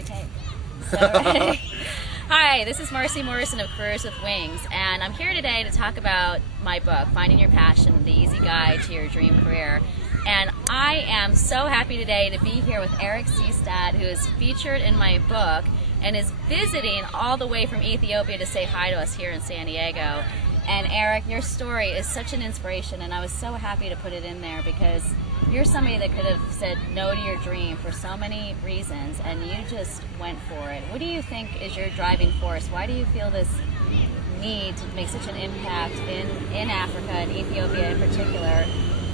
the cake. So, hi, this is Marcy Morrison of Careers with Wings, and I'm here today to talk about my book, Finding Your Passion, The Easy Guide to Your Dream Career. And I am so happy today to be here with Eric Seastedt, who is featured in my book and is visiting all the way from Ethiopia to say hi to us here in San Diego. And Eric, your story is such an inspiration, and I was so happy to put it in there because you're somebody that could have said no to your dream for so many reasons, and you just went for it. What do you think is your driving force? Why do you feel this need to make such an impact in Africa and Ethiopia in particular,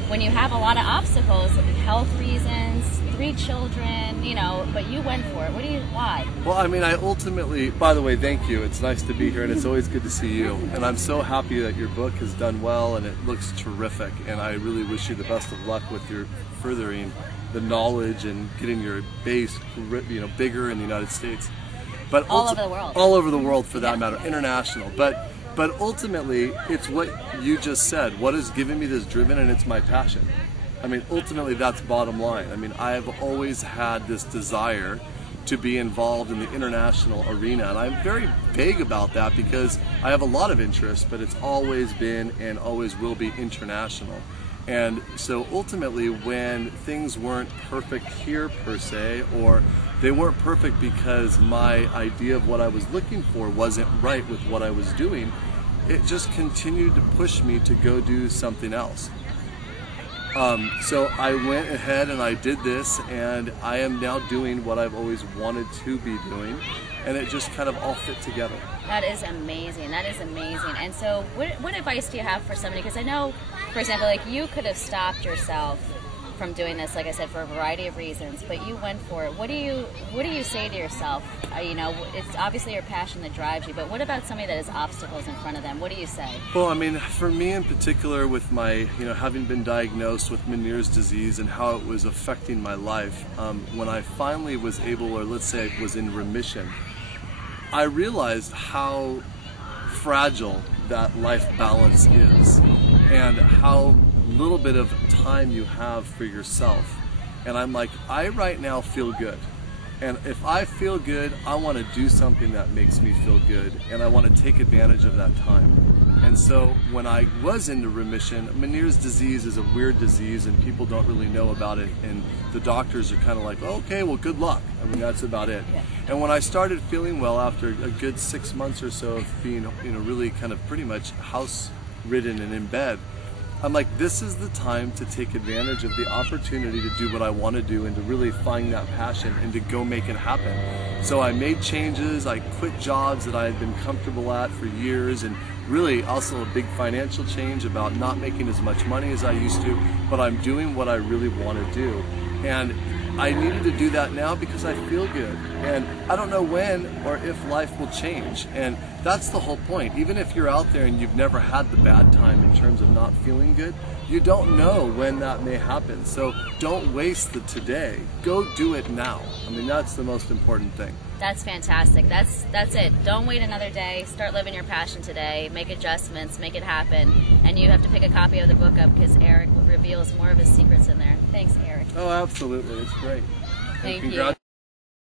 when you have a lot of obstacles, like health reasons, 3 children, you know, but you went for it? Why? Well, I mean, I ultimately, by the way, thank you. It's nice to be here, and it's always good to see you. And I'm so happy that your book has done well, and it looks terrific. And I really wish you the best of luck with your furthering the knowledge and getting your base, you know, bigger in the United States. But all over the world. All over the world, for that matter, international. But ultimately, it's what you just said. What has given me this driven, and it's my passion. I mean, ultimately, that's bottom line. I mean, I have always had this desire to be involved in the international arena, and I'm very vague about that because I have a lot of interest, but it's always been and always will be international. And so ultimately, when things weren't perfect here per se, or they weren't perfect because my idea of what I was looking for wasn't right with what I was doing, it just continued to push me to go do something else. So I went ahead and I did this, and I am now doing what I've always wanted to be doing, and it just kind of all fit together. That is amazing. That is amazing. And so what advice do you have for somebody? Because I know, for example, like you could have stopped yourself from doing this, like I said, for a variety of reasons, but you went for it. What do you say to yourself? You know, it's obviously your passion that drives you, but what about somebody that has obstacles in front of them? What do you say? Well, I mean, for me in particular, with my, you know, having been diagnosed with Meniere's disease and how it was affecting my life, when I finally was able, or let's say was in remission, I realized how fragile that life balance is, and how little bit of time you have for yourself. And I'm like, I right now feel good, and if I feel good, I want to do something that makes me feel good, and I want to take advantage of that time. And so when I was into remission, Meniere's disease is a weird disease and people don't really know about it, and the doctors are kind of like, oh, okay, well, good luck. I mean, that's about it. Yeah. And when I started feeling well after a good 6 months or so of being, you know, really kind of pretty much house ridden and in bed, I'm like, this is the time to take advantage of the opportunity to do what I want to do and to really find that passion and to go make it happen. So I made changes, I quit jobs that I had been comfortable at for years, and really also a big financial change about not making as much money as I used to, but I'm doing what I really want to do. And I needed to do that now because I feel good, and I don't know when or if life will change, and that's the whole point. Even if you're out there and you've never had the bad time in terms of not feeling good, you don't know when that may happen. So don't waste the today. Go do it now. I mean, that's the most important thing. That's fantastic. That's it. Don't wait another day. Start living your passion today. Make adjustments. Make it happen. And you have to pick a copy of the book up because Eric reveals more of his secrets in there. Thanks, Eric. Oh, absolutely. It's great. Thank you.